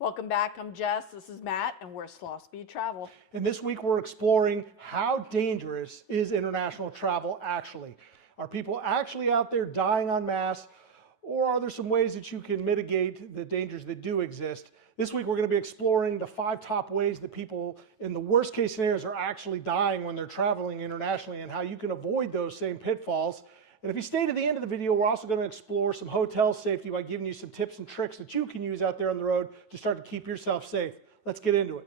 Welcome back. I'm Jess. This is Matt, and we're Sloth Speed Travel. And this week we're exploring how dangerous is international travel actually? Are people actually out there dying en masse, or are there some ways that you can mitigate the dangers that do exist? This week we're going to be exploring the 5 top ways that people in the worst case scenarios are actually dying when they're traveling internationally and how you can avoid those same pitfalls. And if you stay to the end of the video, we're also going to explore some hotel safety by giving you some tips and tricks that you can use out there on the road to start to keep yourself safe. Let's get into it.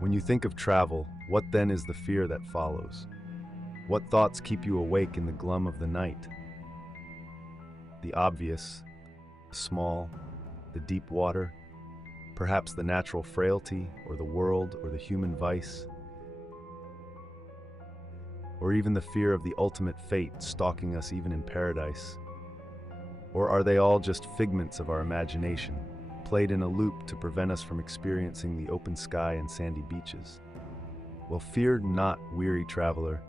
When you think of travel, what then is the fear that follows? What thoughts keep you awake in the glum of the night? The obvious, the small, the deep water, perhaps the natural frailty, or the world, or the human vice, or even the fear of the ultimate fate stalking us even in paradise. Or are they all just figments of our imagination, played in a loop to prevent us from experiencing the open sky and sandy beaches? Well, fear not, weary traveler.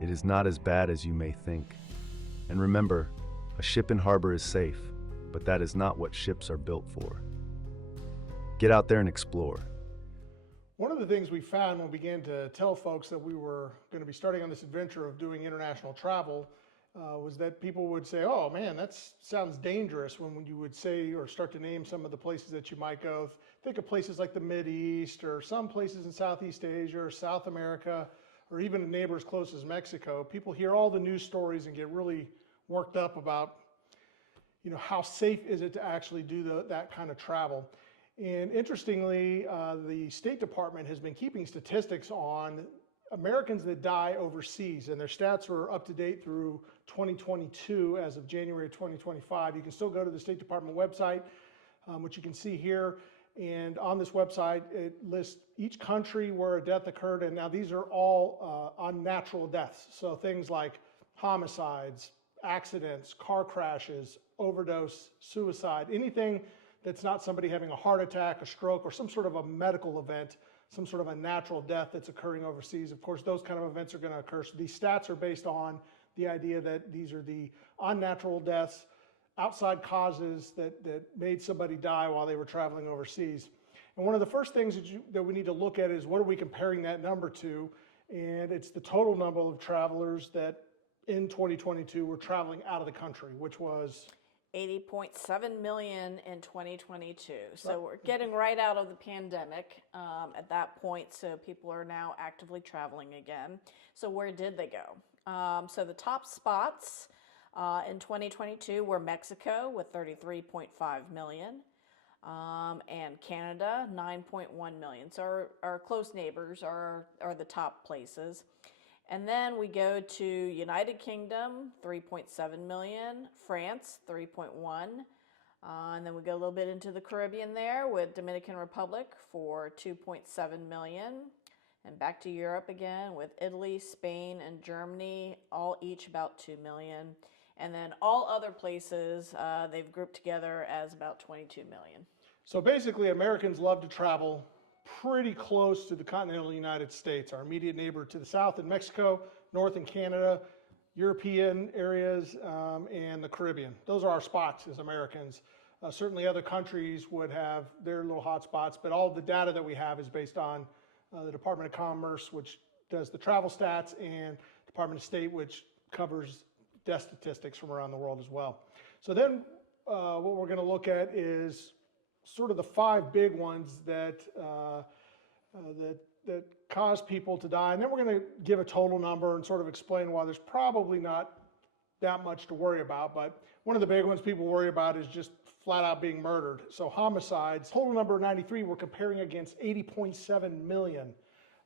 It is not as bad as you may think. And remember, a ship in harbor is safe, but that is not what ships are built for. Get out there and explore. One of the things we found when we began to tell folks that we were going to be starting on this adventure of doing international travel was that people would say, oh man, that sounds dangerous when you would say or start to name some of the places that you might go. Think of places like the Mideast or some places in Southeast Asia or South America or even a neighbor as close as Mexico. People hear all the news stories and get really worked up about, how safe is it to actually do that kind of travel. And interestingly, the State Department has been keeping statistics on Americans that die overseas, and their stats are up to date through 2022 as of January 2025. You can still go to the State Department website, which you can see here. And on this website, it lists each country where a death occurred. And now these are all unnatural deaths. So things like homicides, accidents, car crashes, overdose, suicide, anything that's not somebody having a heart attack, a stroke, or some sort of a medical event, some sort of a natural death that's occurring overseas. Of course, those kind of events are going to occur. So these stats are based on the idea that these are the unnatural deaths, outside causes that made somebody die while they were traveling overseas. And one of the first things that we need to look at is what are we comparing that number to? And it's the total number of travelers that in 2022 were traveling out of the country, which was 80.7 million in 2022. So we're getting right out of the pandemic at that point. So people are now actively traveling again. So where did they go? So the top spots in 2022 were Mexico with 33.5 million and Canada 9.1 million. So our close neighbors are the top places. And then we go to United Kingdom, 3.7 million, France, 3.1, and then we go a little bit into the Caribbean there with Dominican Republic for 2.7 million, and back to Europe again with Italy, Spain, and Germany, all each about 2 million. And then all other places they've grouped together as about 22 million. So basically, Americans love to travel pretty close to the continental United States, our immediate neighbor to the south in Mexico, north in Canada, European areas, and the Caribbean. Those are our spots as Americans. Certainly other countries would have their little hot spots, but all of the data that we have is based on the Department of Commerce, which does the travel stats, and Department of State, which covers death statistics from around the world as well. So then what we're going to look at is sort of the 5 big ones that cause people to die. And then we're going to give a total number and sort of explain why there's probably not that much to worry about. But one of the big ones people worry about is just flat out being murdered. So homicides, total number 93, we're comparing against 80.7 million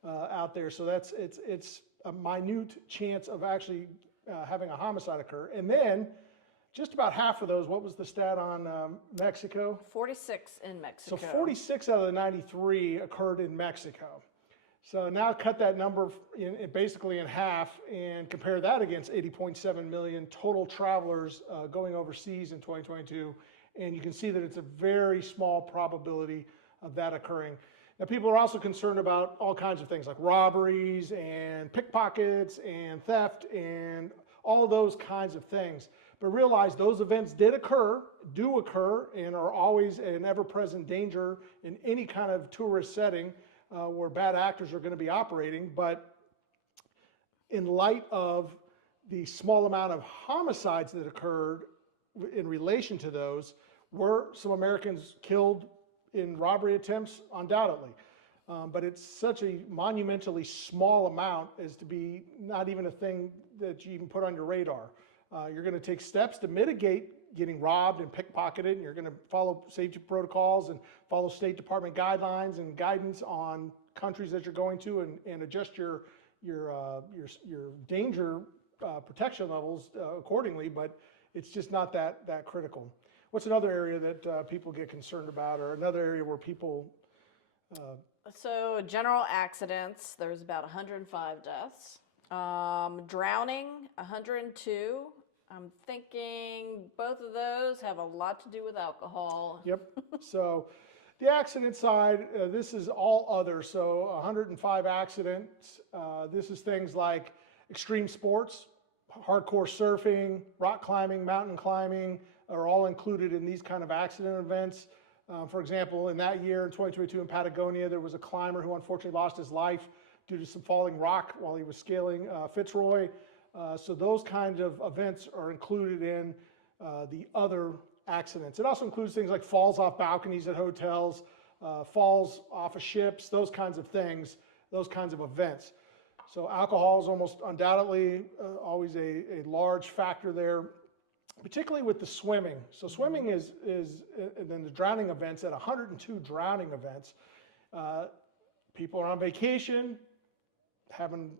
out there. So it's a minute chance of actually having a homicide occur. And then just about half of those, what was the stat on Mexico? 46 in Mexico. So 46 out of the 93 occurred in Mexico. So now cut that number basically in half and compare that against 80.7 million total travelers going overseas in 2022. And you can see that it's a very small probability of that occurring. Now, people are also concerned about all kinds of things like robberies and pickpockets and theft and all of those kinds of things. But realize those events do occur, and are always an ever-present danger in any kind of tourist setting where bad actors are going to be operating. But in light of the small amount of homicides that occurred in relation to those, were some Americans killed in robbery attempts? Undoubtedly. But it's such a monumentally small amount as to be not even a thing that you even put on your radar. You're going to take steps to mitigate getting robbed and pickpocketed, and you're going to follow safety protocols and follow State Department guidelines and guidance on countries that you're going to, and adjust your danger protection levels accordingly. But it's just not that critical. What's another area that people get concerned about, or another area where people So general accidents, there's about 105 deaths. Drowning, 102. I'm thinking both of those have a lot to do with alcohol. Yep. So the accident side, this is all other. So 105 accidents. This is things like extreme sports, hardcore surfing, rock climbing, mountain climbing are all included in these kind of accident events. For example, in that year, in 2022 in Patagonia, there was a climber who unfortunately lost his life due to some falling rock while he was scaling Fitzroy. So those kinds of events are included in the other accidents. It also includes things like falls off balconies at hotels, falls off of ships, those kinds of things, those kinds of events. So alcohol is almost undoubtedly always a large factor there, particularly with the swimming. So swimming is and then the drowning events, at 102 drowning events. People are on vacation, having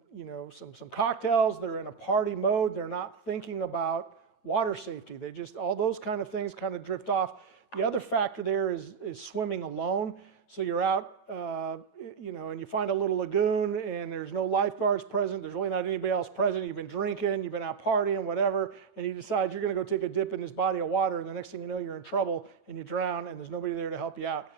some cocktails, they're in a party mode, they're not thinking about water safety. They just, all those kind of things kind of drift off. The other factor there is swimming alone. So you're out, and you find a little lagoon and there's no lifeguards present, there's really not anybody else present, you've been drinking, you've been out partying, whatever, and you decide you're gonna go take a dip in this body of water, and the next thing you know, you're in trouble and you drown and there's nobody there to help you out.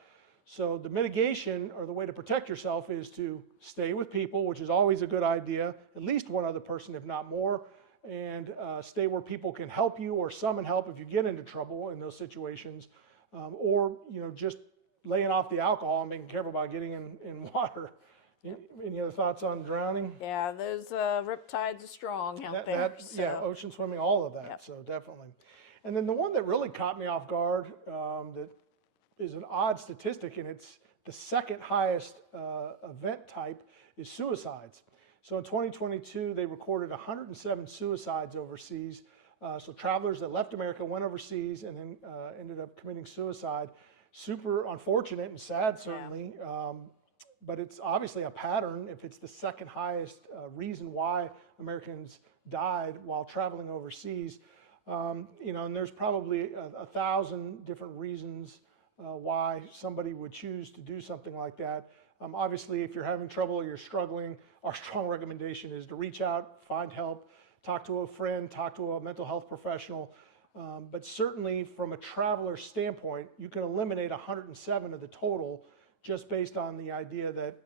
So the mitigation, or the way to protect yourself, is to stay with people, which is always a good idea, at least one other person, if not more, and stay where people can help you or summon help if you get into trouble in those situations, or just laying off the alcohol and being careful about getting in water. Any other thoughts on drowning? Yeah, those riptides are strong out there. Yeah, ocean swimming, all of that. Yep. So definitely. And then the one that really caught me off guard, that is an odd statistic, and it's the second highest event type, is suicides. So in 2022, they recorded 107 suicides overseas. So travelers that left America, went overseas, and then ended up committing suicide. Super unfortunate and sad, certainly. Yeah. But it's obviously a pattern if it's the second highest reason why Americans died while traveling overseas. And there's probably 1,000 different reasons why somebody would choose to do something like that. Obviously, if you're having trouble or you're struggling, our strong recommendation is to reach out, find help, talk to a friend, talk to a mental health professional. But certainly from a traveler standpoint, you can eliminate 107 of the total just based on the idea that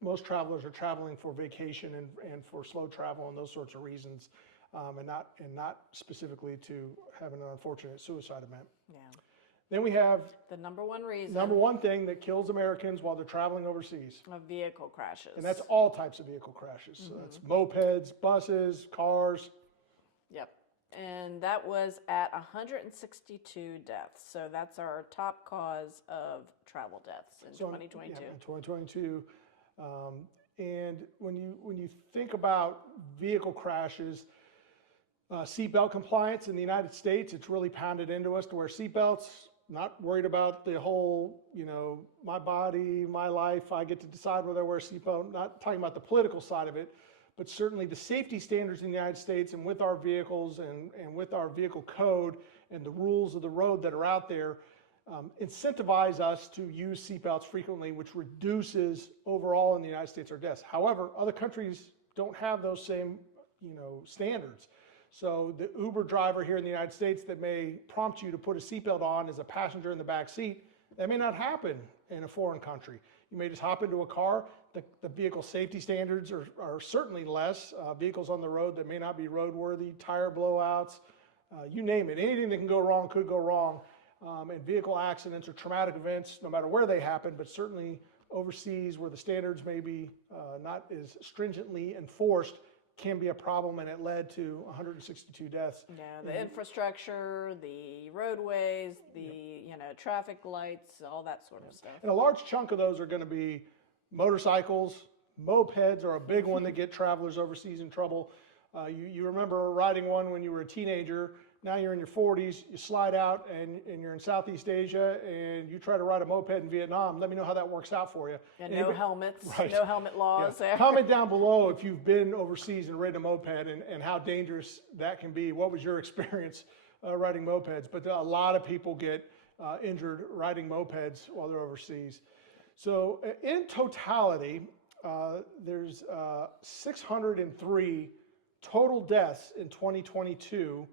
most travelers are traveling for vacation and for slow travel and those sorts of reasons, and not specifically to have an unfortunate suicide event. Yeah. Then we have the number one thing that kills Americans while they're traveling overseas. Vehicle crashes. And that's all types of vehicle crashes. Mm-hmm. So that's mopeds, buses, cars. Yep. And that was at 162 deaths. So that's our top cause of travel deaths in 2022. Yeah, in 2022. And when you think about vehicle crashes, seatbelt compliance in the United States, it's really pounded into us to wear seatbelts. Not worried about the whole, my body, my life, I get to decide whether I wear a seatbelt. Not talking about the political side of it, but certainly the safety standards in the United States and with our vehicles and with our vehicle code and the rules of the road that are out there incentivize us to use seatbelts frequently, which reduces overall in the United States our deaths. However, other countries don't have those same, standards. So the Uber driver here in the United States that may prompt you to put a seatbelt on as a passenger in the back seat, that may not happen in a foreign country. You may just hop into a car, The vehicle safety standards are certainly less. Vehicles on the road that may not be roadworthy, tire blowouts, you name it. Anything that can go wrong could go wrong. And vehicle accidents or traumatic events, no matter where they happen, but certainly overseas where the standards may be not as stringently enforced, can be a problem, and it led to 162 deaths. Yeah, the infrastructure, the roadways, the traffic lights, all that sort of stuff. And a large chunk of those are going to be motorcycles. Mopeds are a big one that get travelers overseas in trouble. You remember riding one when you were a teenager. Now you're in your 40s, you slide out and you're in Southeast Asia and you try to ride a moped in Vietnam. Let me know how that works out for you. And no helmets, right. No helmet laws there. Comment down below if you've been overseas and ridden a moped and how dangerous that can be. What was your experience riding mopeds? But a lot of people get injured riding mopeds while they're overseas. So in totality, there's 603 total deaths in 2022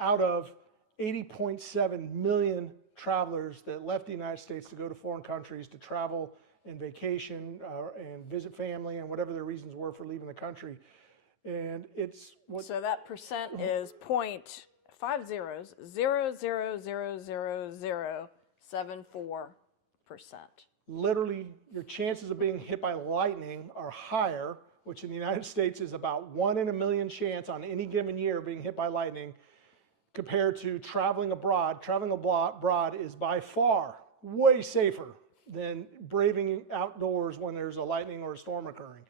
out of 80.7 million travelers that left the United States to go to foreign countries to travel and vacation and visit family and whatever their reasons were for leaving the country. And it's what. So that percent is 0.50000074%. Literally, your chances of being hit by lightning are higher, which in the United States is about 1 in a million chance on any given year of being hit by lightning, compared to traveling abroad. Traveling abroad is by far way safer than braving outdoors when there's a lightning or a storm occurring.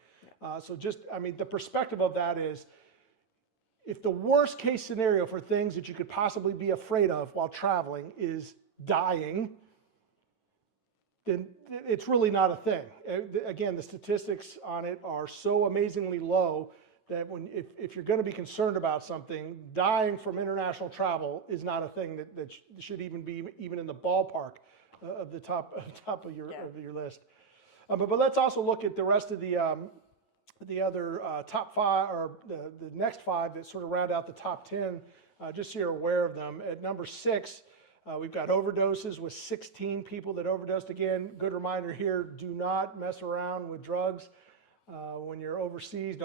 So the perspective of that is, if the worst case scenario for things that you could possibly be afraid of while traveling is dying, then it's really not a thing. Again, the statistics on it are so amazingly low that if you're going to be concerned about something, dying from international travel is not a thing that should even be even in the ballpark of the top of your list. But let's also look at the rest of the other top five, or the next five that sort of round out the top 10, just so you're aware of them. At number 6, we've got overdoses with 16 people that overdosed. Again, good reminder here, do not mess around with drugs when you're overseas.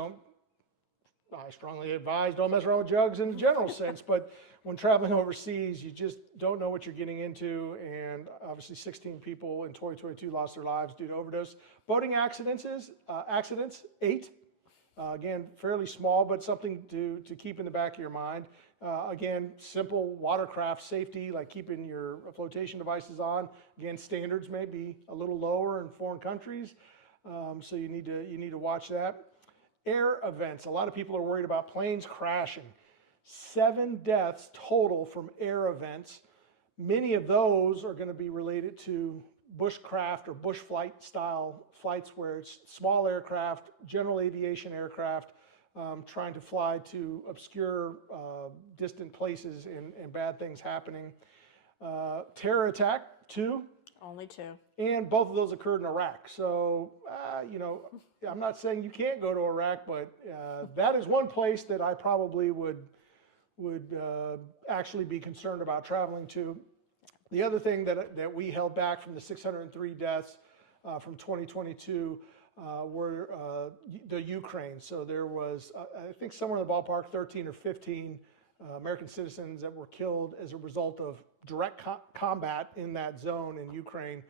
I strongly advise don't mess around with drugs in the general sense, but when traveling overseas, you just don't know what you're getting into, and obviously 16 people in 2022 lost their lives due to overdose. Boating accidents, 8. Again, fairly small, but something to keep in the back of your mind. Again, simple watercraft safety, like keeping your flotation devices on. Again, standards may be a little lower in foreign countries, so you need to watch that. Air events. A lot of people are worried about planes crashing. 7 deaths total from air events. Many of those are going to be related to bushcraft or bush flight style flights, where it's small aircraft, general aviation aircraft, trying to fly to obscure, distant places and bad things happening. Terror attack, 2. Only 2. And both of those occurred in Iraq. So, I'm not saying you can't go to Iraq, but that is one place that I probably would actually be concerned about traveling to. The other thing that we held back from the 603 deaths from 2022 were the Ukraine. So there was, I think, somewhere in the ballpark, 13 or 15 American citizens that were killed as a result of direct combat in that zone in Ukraine.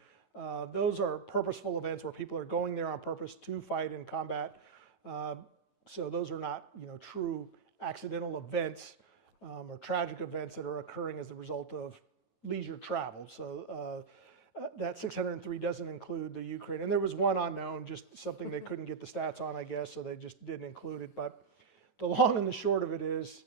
Those are purposeful events where people are going there on purpose to fight in combat. So those are not, true accidental events or tragic events that are occurring as a result of leisure travel. So that 603 doesn't include the Ukraine. And there was one unknown, just something they couldn't get the stats on, I guess, so they just didn't include it. But the long and the short of it is,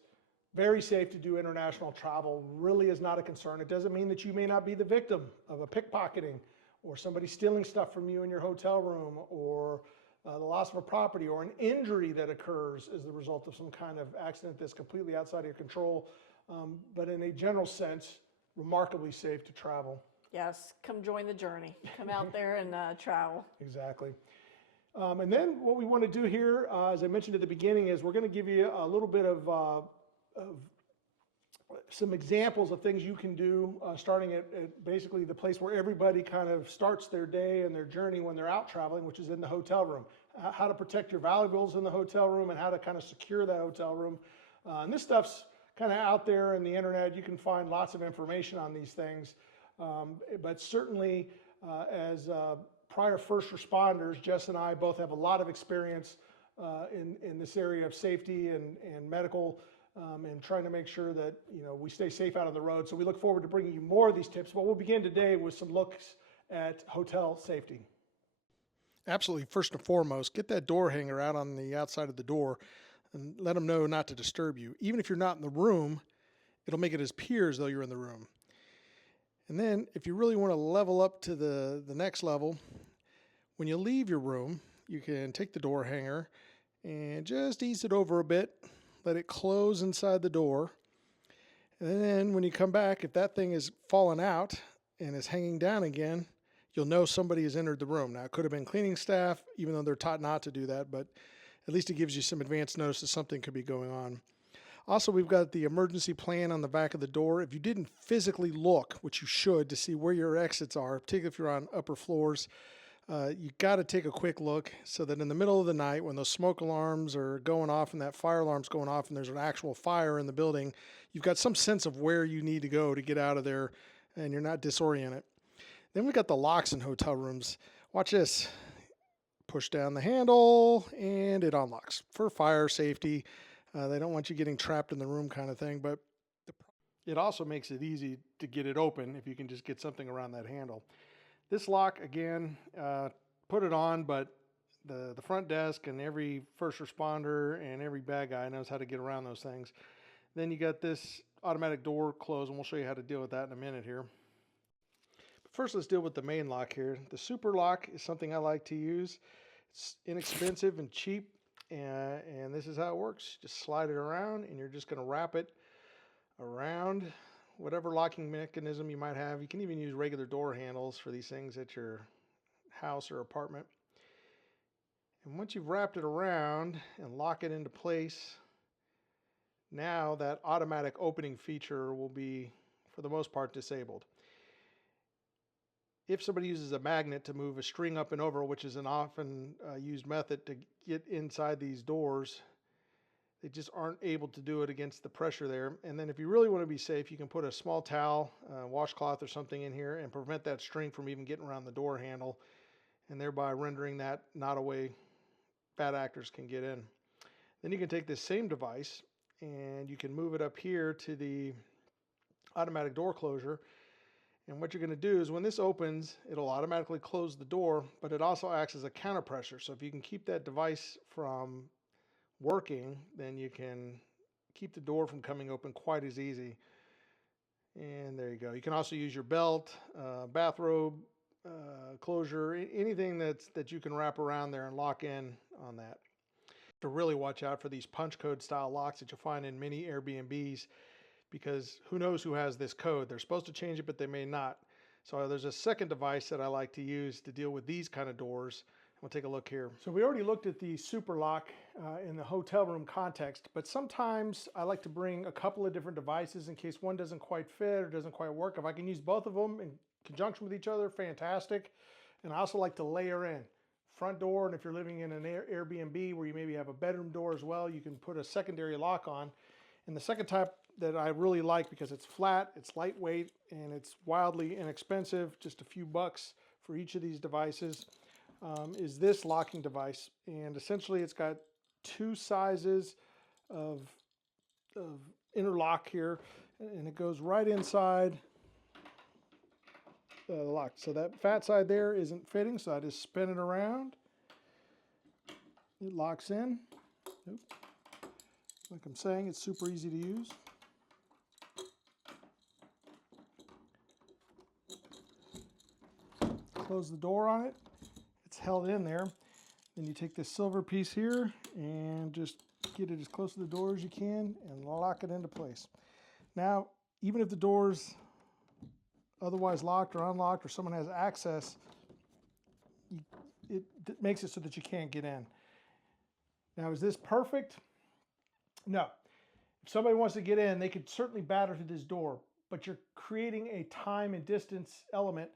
very safe to do international travel. Really is not a concern. It doesn't mean that you may not be the victim of a pickpocketing or somebody stealing stuff from you in your hotel room, or the loss of a property, or an injury that occurs as the result of some kind of accident that's completely outside of your control. But in a general sense, remarkably safe to travel. Yes, come join the journey. Come out there and travel. Exactly. And then what we want to do here, as I mentioned at the beginning, is we're going to give you a little bit of some examples of things you can do, starting at basically the place where everybody kind of starts their day and their journey when they're out traveling, which is in the hotel room. How to protect your valuables in the hotel room and how to kind of secure that hotel room. And this stuff's kind of out there in the internet. You can find lots of information on these things. But certainly, as prior first responders, Jess and I both have a lot of experience in this area of safety and medical, and trying to make sure that we stay safe out on the road. So we look forward to bringing you more of these tips, but we'll begin today with some looks at hotel safety. Absolutely. First and foremost, get that door hanger out on the outside of the door and let them know not to disturb you. Even if you're not in the room, it'll make it appear as though you're in the room. And then if you really want to level up to the next level, when you leave your room, you can take the door hanger and just ease it over a bit, let it close inside the door. And then when you come back, if that thing is fallen out and is hanging down again, you'll know somebody has entered the room. Now, it could have been cleaning staff, even though they're taught not to do that, but at least it gives you some advance notice that something could be going on. Also, we've got the emergency plan on the back of the door. If you didn't physically look, which you should, to see where your exits are, particularly if you're on upper floors, you got to take a quick look so that in the middle of the night, when those smoke alarms are going off and that fire alarm's going off and there's an actual fire in the building, you've got some sense of where you need to go to get out of there and you're not disoriented. Then we got the locks in hotel rooms. Watch this. Push down the handle and it unlocks for fire safety. They don't want you getting trapped in the room kind of thing, but it also makes it easy to get it open if you can just get something around that handle. This lock, again, put it on, but the front desk and every first responder and every bad guy knows how to get around those things. Then you got this automatic door close, and we'll show you how to deal with that in a minute here. But first, let's deal with the main lock here. The super lock is something I like to use. It's inexpensive and cheap, and this is how it works. Just slide it around, and you're just going to wrap it around whatever locking mechanism you might have. You can even use regular door handles for these things at your house or apartment. And once you've wrapped it around and lock it into place, now that automatic opening feature will be, for the most part, disabled. If somebody uses a magnet to move a string up and over, which is an often used method to get inside these doors, they just aren't able to do it against the pressure there. And then if you really want to be safe, you can put a small towel, washcloth or something in here and prevent that string from even getting around the door handle, and thereby rendering that not a way bad actors can get in. Then you can take this same device and you can move it up here to the automatic door closure. And what you're going to do is when this opens, it'll automatically close the door, but it also acts as a counter pressure. So if you can keep that device from working, then you can keep the door from coming open quite as easy. And there you go. You can also use your belt, bathrobe, closure, anything that you can wrap around there and lock in on that. To really watch out for these punch code style locks that you'll find in many Airbnbs, because who knows who has this code. They're supposed to change it, but they may not. So there's a second device that I like to use to deal with these kind of doors. We'll take a look here. So we already looked at the super lock in the hotel room context, but sometimes I like to bring a couple of different devices in case one doesn't quite fit or doesn't quite work. If I can use both of them in conjunction with each other, fantastic. And I also like to layer in front door, and if you're living in an Airbnb where you maybe have a bedroom door as well, you can put a secondary lock on. And the second type that I really like, because it's flat, it's lightweight, and it's wildly inexpensive, just a few bucks for each of these devices, is this locking device. And essentially it's got two sizes of interlock here, and it goes right inside the lock. So that fat side there isn't fitting, so I just spin it around. It locks in. Oop. Like I'm saying, it's super easy to use. Close the door on it. It's held in there. Then you take this silver piece here and just get it as close to the door as you can and lock it into place. Now, even if the door's otherwise locked or unlocked or someone has access, it makes it so that you can't get in. Now, is this perfect? No. If somebody wants to get in, they could certainly batter through this door, but you're creating a time and distance element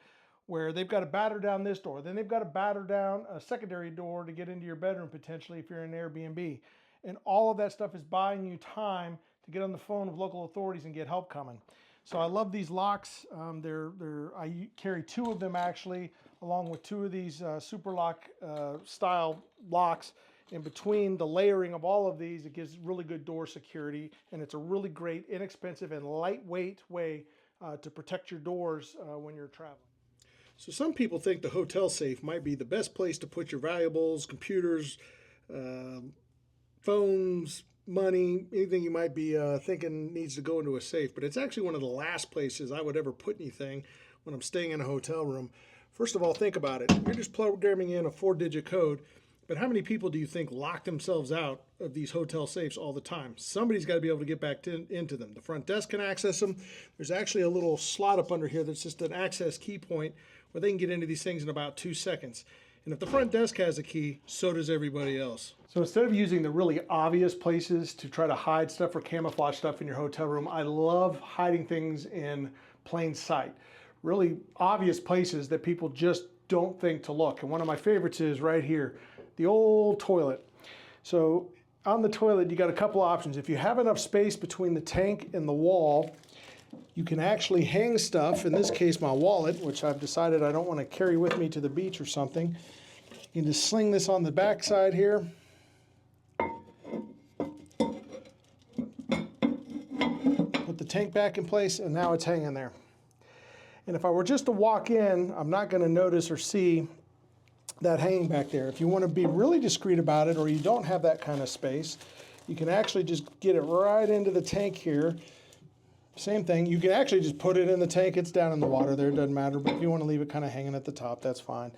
where they've got to batter down this door. Then they've got to batter down a secondary door to get into your bedroom potentially if you're in an Airbnb. And all of that stuff is buying you time to get on the phone with local authorities and get help coming. So I love these locks. I carry 2 of them actually, along with 2 of these super lock style locks. In between the layering of all of these, it gives really good door security, and it's a really great, inexpensive, and lightweight way to protect your doors when you're traveling. So some people think the hotel safe might be the best place to put your valuables, computers, phones, money, anything you might be thinking needs to go into a safe. But it's actually one of the last places I would ever put anything when I'm staying in a hotel room. First of all, think about it. You're just programming in a 4-digit code. But how many people do you think lock themselves out of these hotel safes all the time? Somebody's got to be able to get back into them. The front desk can access them. There's actually a little slot up under here that's just an access key point where they can get into these things in about 2 seconds. And if the front desk has a key, so does everybody else. So instead of using the really obvious places to try to hide stuff or camouflage stuff in your hotel room, I love hiding things in plain sight. Really obvious places that people just don't think to look. And one of my favorites is right here, the old toilet. So on the toilet, you got a couple options. If you have enough space between the tank and the wall, you can actually hang stuff, in this case my wallet, which I've decided I don't want to carry with me to the beach or something. You can just sling this on the back side here. Put the tank back in place, and now it's hanging there. And if I were just to walk in, I'm not going to notice or see that hanging back there. If you want to be really discreet about it, or you don't have that kind of space, you can actually just get it right into the tank here. Same thing, you can actually just put it in the tank. It's down in the water there, it doesn't matter, but if you want to leave it kind of hanging at the top, that's fine.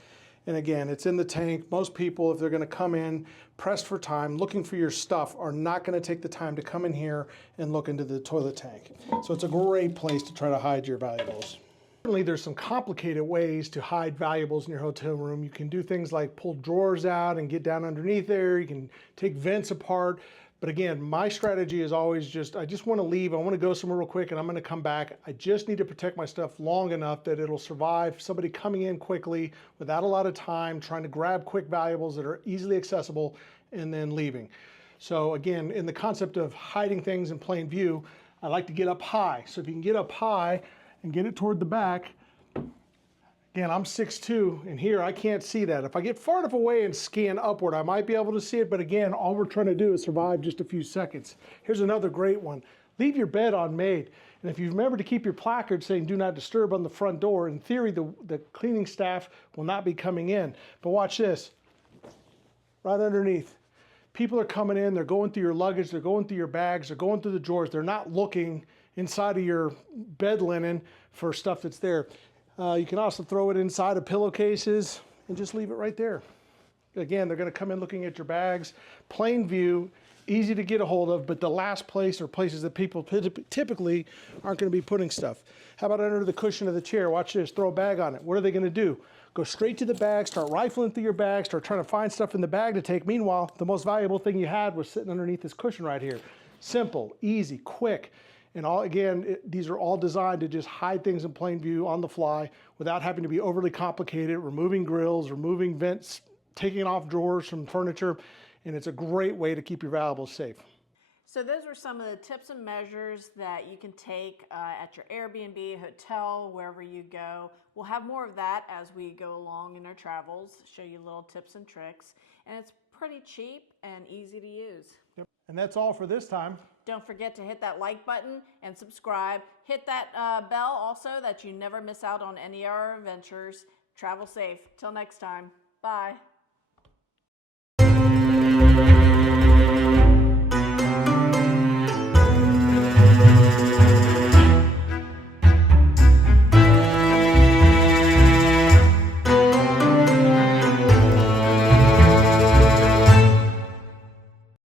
And again, it's in the tank. Most people, if they're going to come in pressed for time, looking for your stuff, are not going to take the time to come in here and look into the toilet tank. So it's a great place to try to hide your valuables. Certainly there's some complicated ways to hide valuables in your hotel room. You can do things like pull drawers out and get down underneath there. You can take vents apart. But again, my strategy is always I just want to leave. I want to go somewhere real quick and I'm going to come back. I just need to protect my stuff long enough that it'll survive somebody coming in quickly without a lot of time, trying to grab quick valuables that are easily accessible and then leaving. So again, in the concept of hiding things in plain view, I like to get up high. So if you can get up high and get it toward the back, again, I'm 6'2", and here I can't see that. If I get far enough away and scan upward, I might be able to see it, but again, all we're trying to do is survive just a few seconds. Here's another great one. Leave your bed unmade. And if you remember to keep your placard saying do not disturb on the front door, in theory, the cleaning staff will not be coming in. But watch this, right underneath. People are coming in, they're going through your luggage, they're going through your bags, they're going through the drawers, they're not looking inside of your bed linen for stuff that's there. You can also throw it inside of pillowcases and just leave it right there. Again, they're going to come in looking at your bags. Plain view, easy to get a hold of, but the last place or places that people typically aren't going to be putting stuff. How about under the cushion of the chair? Watch this, throw a bag on it. What are they going to do? Go straight to the bag, start rifling through your bag, start trying to find stuff in the bag to take. Meanwhile, the most valuable thing you had was sitting underneath this cushion right here. Simple, easy, quick. And these are all designed to just hide things in plain view on the fly without having to be overly complicated, removing grills, removing vents, taking off drawers from furniture. And it's a great way to keep your valuables safe. So those are some of the tips and measures that you can take at your Airbnb, hotel, wherever you go. We'll have more of that as we go along in our travels, show you little tips and tricks. And it's pretty cheap and easy to use. Yep. And that's all for this time. Don't forget to hit that like button and subscribe. Hit that bell also that you never miss out on any of our adventures. Travel safe. Till next time. Bye.